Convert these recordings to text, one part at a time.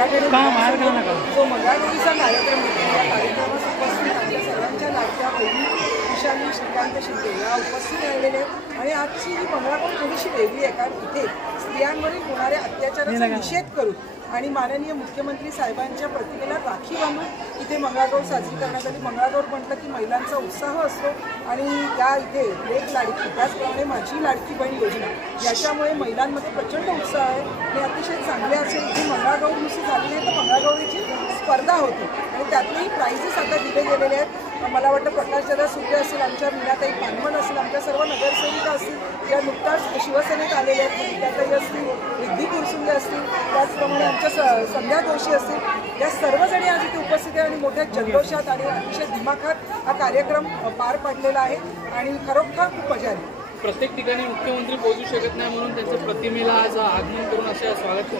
जो मंगळागौरीचा कार्यक्रम होता या कार्यक्रमास उपस्थित आपल्या सर्वांच्या लाडक्या बहिणी खुशाली श्रीकांत शिंदे या उपस्थित राहिलेले आहेत। आणि आजची ही मंगळागौर थोडीशी वेगळी आहे, कारण इथे स्त्रियांवरील होणाऱ्या अत्याचाराचा निषेध करून आणि माननीय मुख्यमंत्री साहेबांच्या प्रतिमेला राखी बांधून इथे मंगळागौर साजरी करण्यात आली। मंगळागौर म्हटलं की महिलांचा उत्साह असतो आणि या इथे लेक लाडकी त्याचप्रमाणे माझी लाडकी बहीण योजना याच्यामुळे महिलांमध्ये प्रचंड उत्साह आहे आणि अतिशय चांगले असेल की मंगळागौर नुसती झाली नाही तर मंगळागौरीची स्पर्धा होती आणि त्यातलेही प्राइजेस आता दिले गेलेले आहेत। मला वाटतं प्रकाशदादा सुर्वे असेल, आमच्या मीनाताई पानवण असेल, आमच्या सर्व नगरसेविका असतील ज्या नुकताच शिवसेनेत आलेल्या आहेत, त्यातही असतील रिद्धी कुरसुंगे असतील, त्याचप्रमाणे आमच्या संध्या जोशी असतील, या सर्वजणी आज इथे उपस्थित आहे आणि मोठ्या जल्लोषात आणि अतिशय दिमाखात हा कार्यक्रम पार पाडलेला आहे आणि खरोखर खूप मजा आली। प्रत्येक ठिकाणी मुख्यमंत्री पोहोचू शकत नाही म्हणून त्यांच्या प्रतिमेला आज आगमन करून असे स्वागत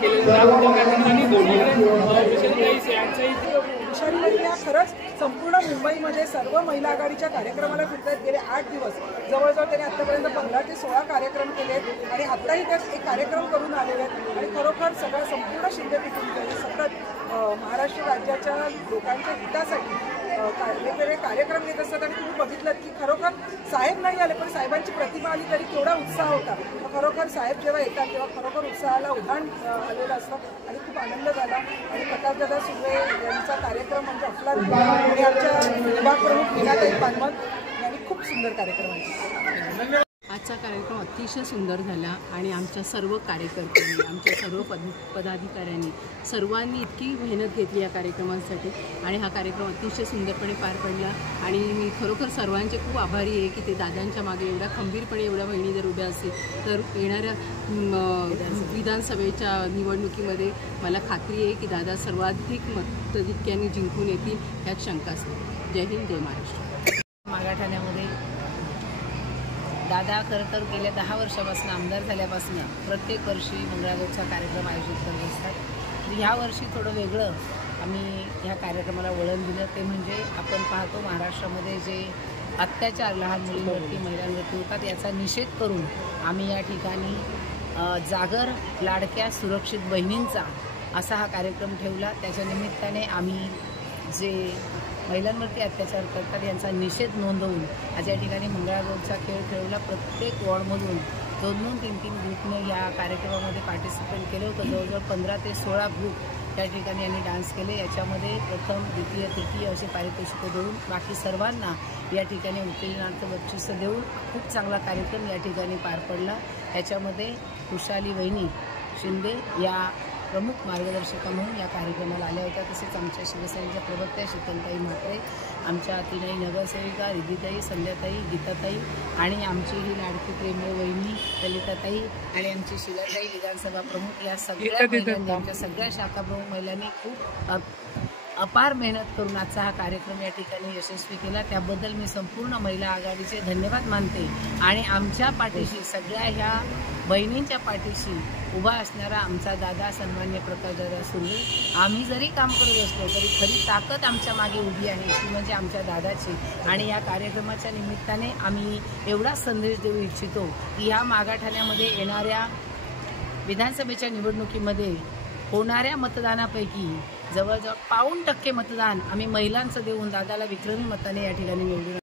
केलेलं खरंच संपूर्ण मुंबईमध्ये सर्व महिला आघाडीच्या कार्यक्रमाला फिरतात। गेले 8 दिवस जवळजवळ त्यांनी आतापर्यंत 15 ते 16 कार्यक्रम केले आहेत आणि आत्ताही त्यात एक कार्यक्रम करून आलेले आहेत आणि खरोखर सगळं संपूर्ण शिंदे कुटुंब सतत महाराष्ट्र राज्याच्या लोकांच्या हितासाठी वेगवेगळे कार्यक्रम घेत असतात आणि तुम्ही बघितलं की खरोखर साहेब नाही आले पण साहेबांची प्रतिमा आली तरी केवढा उत्साह होता। खरोखर साहेब जेव्हा येतात तेव्हा खरोखर उत्साहाला उधाण आलेलं असतं आणि खूप आनंद झाला आणि प्रकाशदादा सुर्वे यांचा कार्यक्रम म्हणजे आपला आणि आमच्या विभाग प्रमुख मीनाताई पानवण यांनी खूप सुंदर कार्यक्रम आहे। आजचा कार्यक्रम अतिशय सुंदर झाला आणि आमच्या सर्व कार्यकर्त्यांनी आमच्या सर्व पदाधिकाऱ्यांनी सर्वांनी इतकी मेहनत घेतली या कार्यक्रमांसाठी आणि हा कार्यक्रम अतिशय सुंदरपणे पार पडला आणि मी खरोखर सर्वांचे खूप आभारी आहे की ते दादांच्या मागे एवढ्या खंबीरपणे एवढ्या बहिणी जर उभ्या असतील तर येणाऱ्या विधानसभेच्या निवडणुकीमध्ये मला खात्री आहे की दादा सर्वाधिक मताधिक्याने जिंकून येतील यात शंकाच नाही। जय हिंद, जय महाराष्ट्र। मागाठाण्यामध्ये दादा खरं तर गेल्या 10 वर्षापासून आमदार झाल्यापासून प्रत्येक वर्षी मंगळागौरचा कार्यक्रम आयोजित करत असतात। ह्या वर्षी थोडं वेगळं आम्ही ह्या कार्यक्रमाला वळण दिलं ते म्हणजे आपण पाहतो महाराष्ट्रामध्ये जे अत्याचार लहान मुलींवरती महिलांवरती होतात याचा निषेध करून आम्ही या ठिकाणी जागर लाडक्या सुरक्षित बहिणींचा असा हा कार्यक्रम ठेवला। त्याच्या निमित्ताने आम्ही जे महिलांवरती अत्याचार करतात यांचा निषेध नोंदवून आज या ठिकाणी मंगळागौरचा खेळ खेळवला। प्रत्येक वॉर्डमधून 2-2, 3-3 ग्रुपने या कार्यक्रमामध्ये पार्टिसिपेट केलं होतं। जवळजवळ 15 ते 16 ग्रुप या ठिकाणी यांनी डान्स केले। याच्यामध्ये प्रथम, द्वितीय, तृतीय असे पारितोषिकं देऊन बाकी सर्वांना या ठिकाणी उत्तेजनार्थ बक्षिसं देऊन खूप चांगला कार्यक्रम या ठिकाणी पार पडला। याच्यामध्ये खुशाली वहिनी शिंदे या प्रमुख मार्गदर्शिका म्हणून या कार्यक्रमाला आल्या होत्या। तसेच आमच्या शिवसेनेच्या प्रवक्त्या शीतलताई म्हात्रे, आमच्या तीनही नगरसेविका रिद्धीताई, संध्याताई, गीताताई आणि आमची ही लाडकी प्रेमळ वहिनी ललिताताई आणि आमची शिलाताई विधानसभा प्रमुख या सगळ्या महिलांनी आमच्या सगळ्या शाखा प्रमुख महिलांनी खूप अपार मेहनत करून आजचा हा कार्यक्रम या ठिकाणी यशस्वी केला। त्याबद्दल मी संपूर्ण महिला आघाडीचे धन्यवाद मानते आणि आमच्या पाठीशी सगळ्या ह्या बहिणींच्या पाठीशी उभा असणारा आमचा दादा सन्मान्य प्रकाशदादा सुर्वे, आम्ही जरी काम करत असलो तरी खरी ताकद आमच्या मागे उभी आहे ती म्हणजे आमच्या दादाची। आणि या कार्यक्रमाच्या निमित्ताने आम्ही एवढा संदेश देऊ इच्छितो की या मागाठाण्यामध्ये येणाऱ्या विधानसभेच्या निवडणुकीमध्ये होणाऱ्या मतदानापैकी जवळजवळ 5% मतदान आम्ही महिलांचं देऊन दादाला विक्रमी मताने या ठिकाणी निवडून